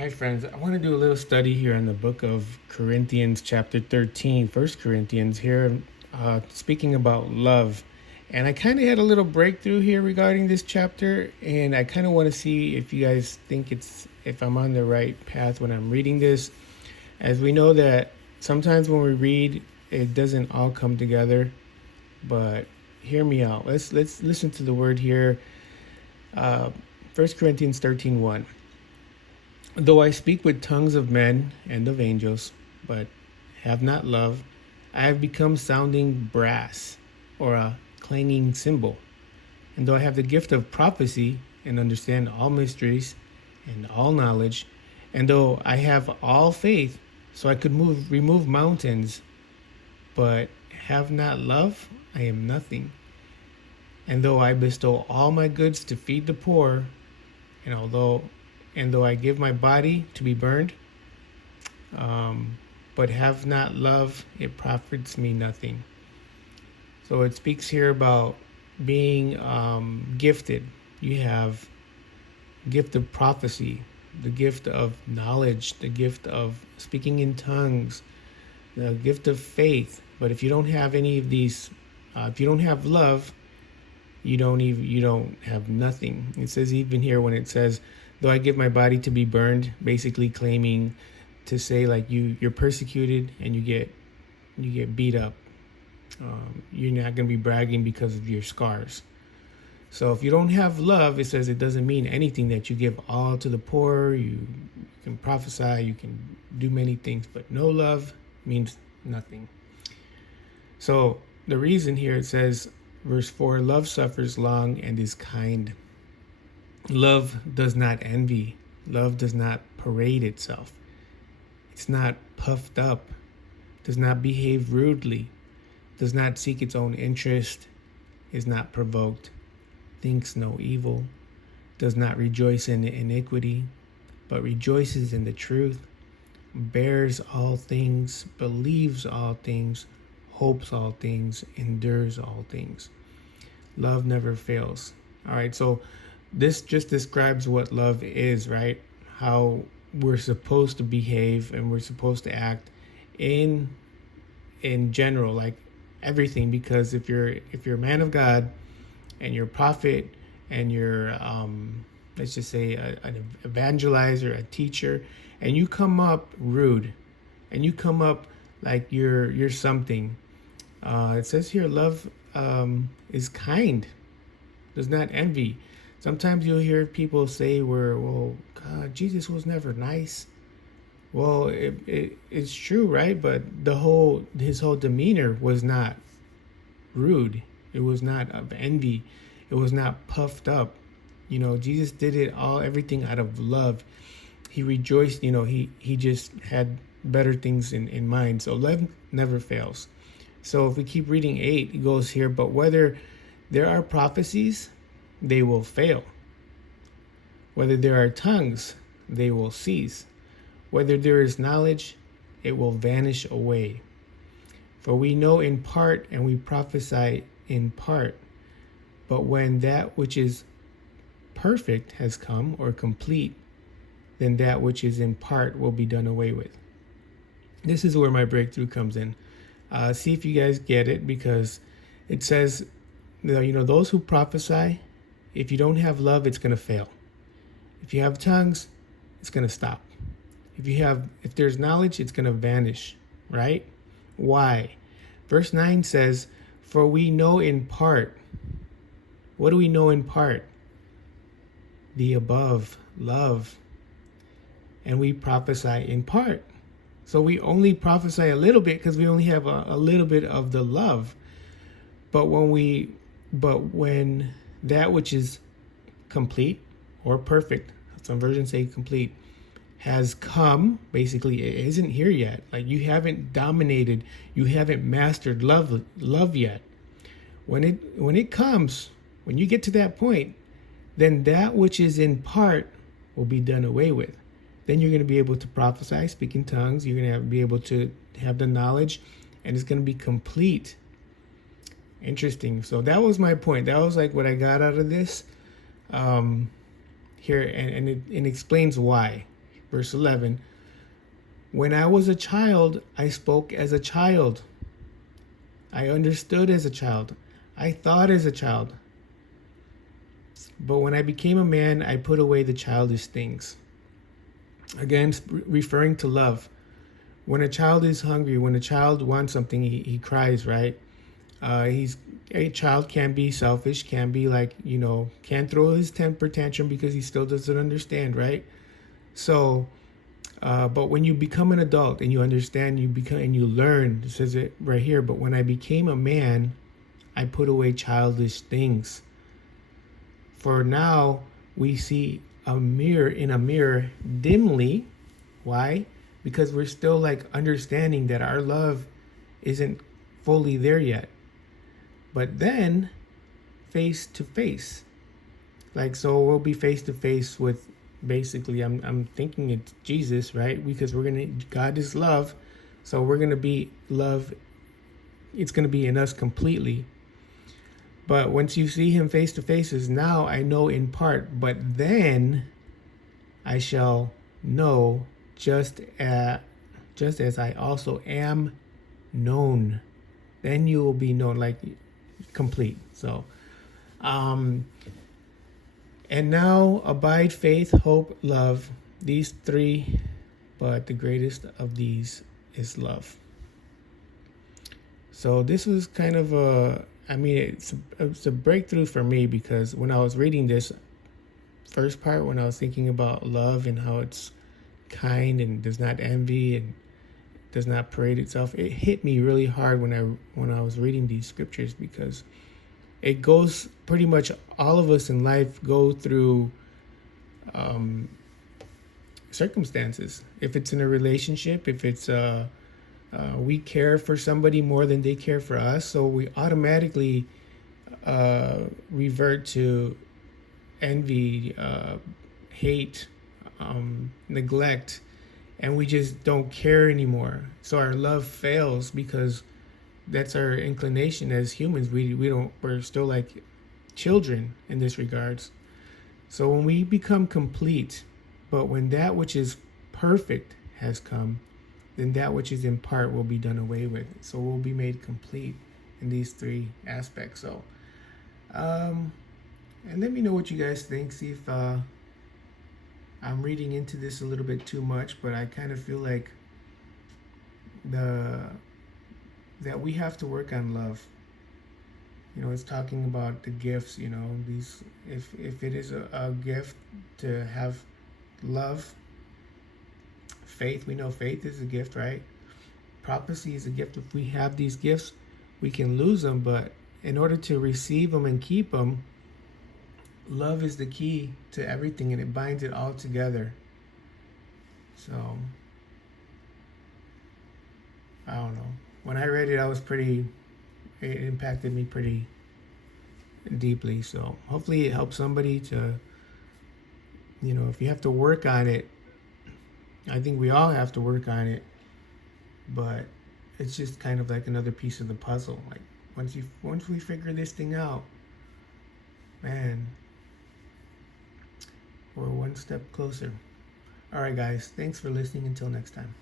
Hi, friends. I want to do a little study here on the book of Corinthians, chapter 13, First Corinthians, here, speaking about love. And I kind of had a little breakthrough here regarding this chapter, and I kind of want to see if you guys think if I'm on the right path when I'm reading this. As we know that sometimes when we read, it doesn't all come together, but hear me out. Let's listen to the word here. 1 Corinthians 13:1. Though I speak with tongues of men and of angels, but have not love, I have become sounding brass or a clanging cymbal. And though I have the gift of prophecy and understand all mysteries and all knowledge, and though I have all faith, so I could remove mountains, but have not love, I am nothing. And though I bestow all my goods to feed the poor, and though I give my body to be burned, but have not love, it profits me nothing. So it speaks here about being gifted. You have gift of prophecy, the gift of knowledge, the gift of speaking in tongues, the gift of faith. But if you don't have any of these, if you don't have love, you don't have nothing. It says even here when it says, though I give my body to be burned, basically claiming to say like you're persecuted and you get beat up. You're not going to be bragging because of your scars. So if you don't have love, it says it doesn't mean anything that you give all to the poor. You can prophesy, you can do many things, but no love means nothing. So the reason here it says, verse 4, love suffers long and is kind. Love does not envy. Love does not parade itself. It's not puffed up, does not behave rudely, does not seek its own interest, is not provoked, thinks no evil, does not rejoice in iniquity, but rejoices in the truth, bears all things, believes all things, hopes all things, endures all things. Love never fails. All right, so this just describes what love is, right? How we're supposed to behave and we're supposed to act in general, like everything. Because if you're a man of God and you're a prophet and you're let's just say an evangelizer, a teacher, and you come up rude and you come up like you're something, it says here love is kind, does not envy. Sometimes you'll hear people say, well, God, Jesus was never nice. Well, it's true, right? But his whole demeanor was not rude. It was not of envy. It was not puffed up. Jesus did everything out of love. He rejoiced, he just had better things in mind. So love never fails. So if we keep reading 8, it goes here, but whether there are prophecies, they will fail. Whether there are tongues, they will cease. Whether there is knowledge, it will vanish away. For we know in part and we prophesy in part. But when that which is perfect has come or complete, then that which is in part will be done away with. This is where my breakthrough comes in. See if you guys get it, because it says, those who prophesy, if you don't have love, it's going to fail. If you have tongues, it's going to stop. If there's knowledge, it's going to vanish, right? Why? Verse 9 says, for we know in part. What do we know in part? The above, love. And we prophesy in part. So we only prophesy a little bit because we only have a little bit of the love. But when that which is complete or perfect, some versions say complete, has come, basically it isn't here yet. Like you haven't dominated, you haven't mastered love yet. When it comes, when you get to that point, then that which is in part will be done away with. Then you're going to be able to prophesy, speak in tongues. You're going to be able to have the knowledge, and it's going to be complete. Interesting. So that was my point. That was like what I got out of this here, and it explains why. Verse 11. When I was a child, I spoke as a child. I understood as a child. I thought as a child. But when I became a man, I put away the childish things. Again, referring to love. When a child is hungry, when a child wants something, he cries, right? He's a child can be selfish, can be like, can throw his temper tantrum because he still doesn't understand, right? So, but when you become an adult and you understand, you become and you learn. It says it right here. But when I became a man, I put away childish things. For now we see in a mirror dimly. Why? Because we're still like understanding that our love isn't fully there yet. But then face to face. Like, so we'll be face to face with, basically, I'm thinking it's Jesus, right? Because God is love. So we're going to be love. It's going to be in us completely. But once you see him face to face, is now I know in part, but then I shall know just as I also am known. Then you will be known, like complete. So, and now abide faith, hope, love, these three, but the greatest of these is love. So this was kind of it's a breakthrough for me, because when I was reading this first part, when I was thinking about love and how it's kind and does not envy and does not parade itself, it hit me really hard when I was reading these scriptures, because it goes, pretty much all of us in life go through circumstances. If it's in a relationship, if it's we care for somebody more than they care for us, so we automatically revert to envy, hate, neglect, and we just don't care anymore. So our love fails, because that's our inclination as humans. We're still like children in this regards. So when we become complete, but when that which is perfect has come, then that which is in part will be done away with. So we'll be made complete in these three aspects. So, and let me know what you guys think. See if I'm reading into this a little bit too much, but I kind of feel like that we have to work on love. It's talking about the gifts. These, if it is a gift to have love, faith, we know faith is a gift, right? Prophecy is a gift. If we have these gifts, we can lose them, but in order to receive them and keep them, love is the key to everything, and it binds it all together. So, I don't know. When I read it, it impacted me pretty deeply. So hopefully it helps somebody to, if you have to work on it, I think we all have to work on it, but it's just kind of like another piece of the puzzle. Like once we figure this thing out, man, we're one step closer. All right, guys, thanks for listening. Until next time.